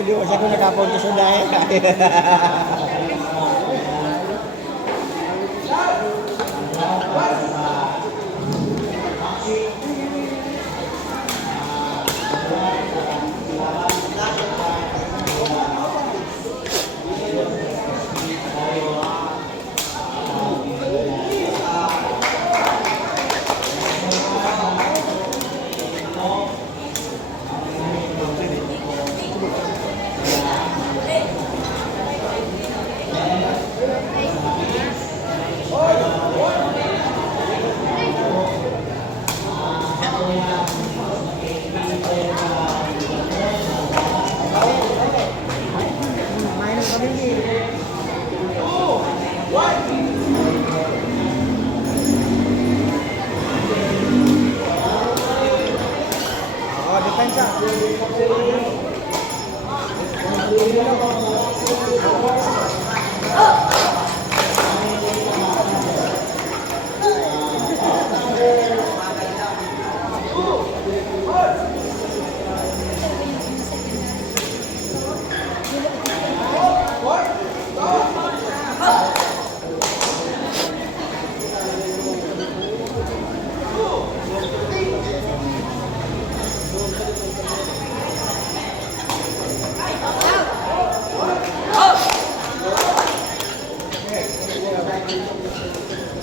Di ba siya ko nakapunta sa dahil.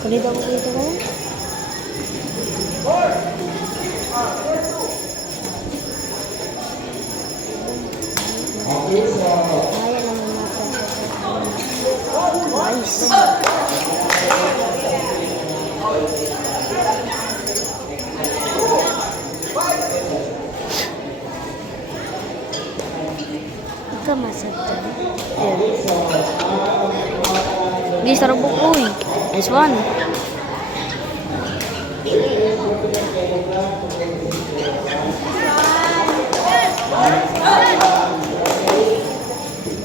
Kulit ako dito ko. Kaya naman natin. Nice. Ika masagdan. Di sarap po eh. Nice one.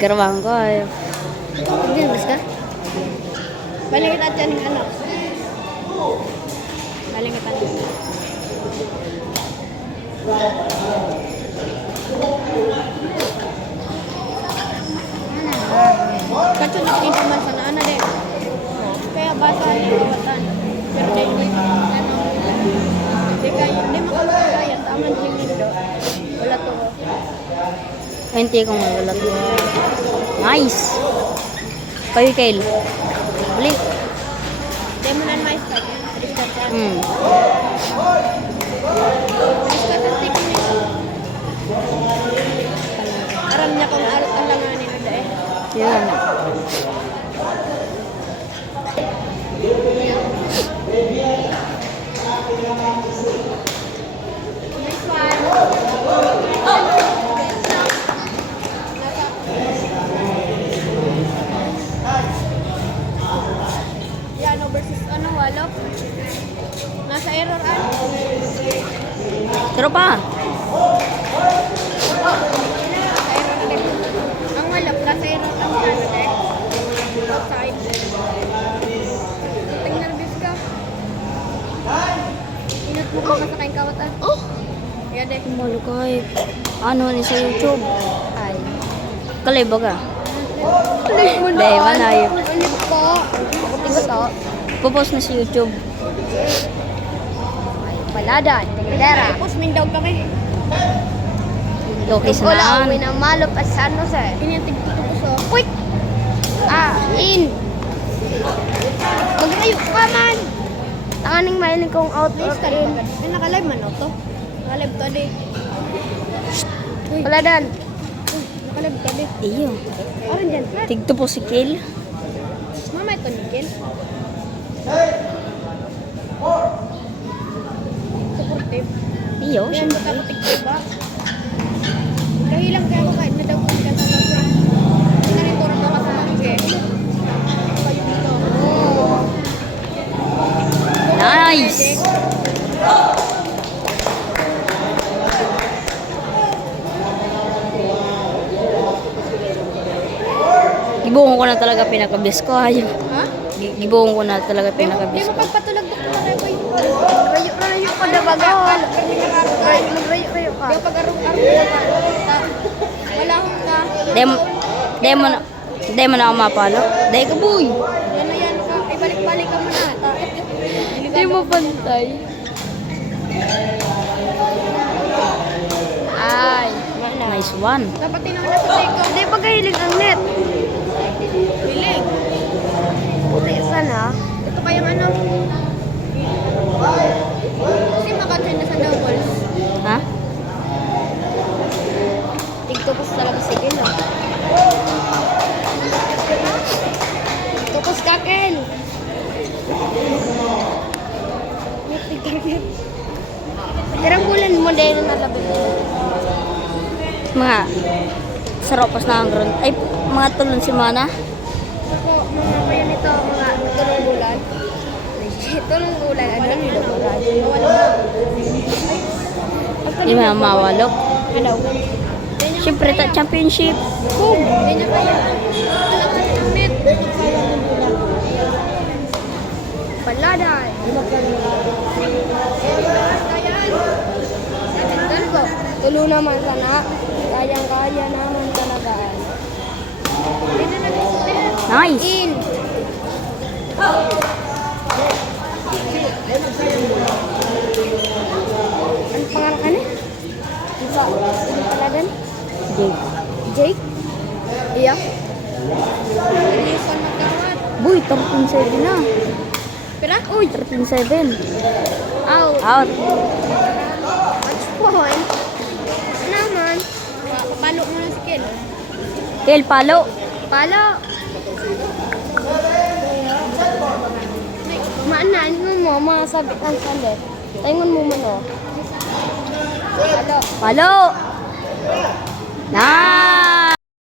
Gerbang ko ay. Hindi gusto. Balik kita dyan ng anak. Balik kita dyan. Kacu nak pinjam sana anak deh. Kayak bahasa Jabatan. Kerja ini kan. Jika ini makan kaya taman ini do. Wala to. Hindi ko wala to. Nice. Kayo Kyle. Balik. Demonan mais ka. Aram niya kung alanganin na dahil. Yan. Nice one. Yan, versus ano, walo. Nasa error Pero pa. Ang wala, nasa error ang ano eh. Outside. Tingnan ka. Inat mo ka sa kain kawatan. Oh! Yan eh. Malo kahit. Ano ni sa YouTube? Ay. Kalay ba ka? Kalay mo na. Day, manayo. Kalay po. Tingnan to. Popost na sa YouTube. Paladan, Tegadera. Post min daw kami. Okay, sana. Wala, minamalo pa sa ano sa. Initig ko sa. Quick! In! Mag-ayo ka man! Tanganing mahiling kong outlist ka rin. May naka-live man ako to. Naka-live ka din. Paladan. Naka-live ka din. Iyo. Oran dyan. Tigto po si Kill. Mama ito ni Kill. Supportive. Iyo. Yan ba ako tigto ba? Kahilang kaya ako kahit na daw kung ka sa nasa. Hindi na rin turo ka sa mga kayo dito. Nice! Gibuong ko na talaga pinakabis ko. Ayaw. Ha? Gibuong ko na talaga Di mo pinakabis ko. pagpatulag ko na rin ko yung rayo-rayo ka na baga. Magrayo-rayo ka. Di pag-arong-arong ka. Wala akong ka. Di mo na ako mapalo. Dahil ka, boy. Yan na yan ka. Ay, balik-balik ka muna. Di mo pantay. Ay. Nice one. Dapat tinaw na sa take. Di ba kahilig ang net? Hilig. Puti sana. Ito kayang ano? Kasi makatry na sa doubles. Ha? Tigtupos talaga si Ken, no? Tupos ka, Ken! Irang bulan mo dahil na nalabot mo. Mga saropas na ang ron. Ay, mga tulon si Mana. Ako, mga kaya nito, mga tulong bulan. Tulong bulan, ano yun? Wala Di ba mawalok? Ano? Siyempre, championship. Boom! Hindi niya kaya. Net. Paladay. Tulo naman sana. Kayang-kaya naman talaga. Nice. In. Ang pangalan ka na? Iba. Ano pala din? Jake. Jake? Iya. Ilisan magkawat. Boy, 13-7 na. Pira? 13-7. Out. Out. Match point. Naman. Papalo mo na si Ken. Kel, palo. Palo. Maanaan mo mga sabit ang salit. Taingon mo mo no. Palo. Palo. Nice.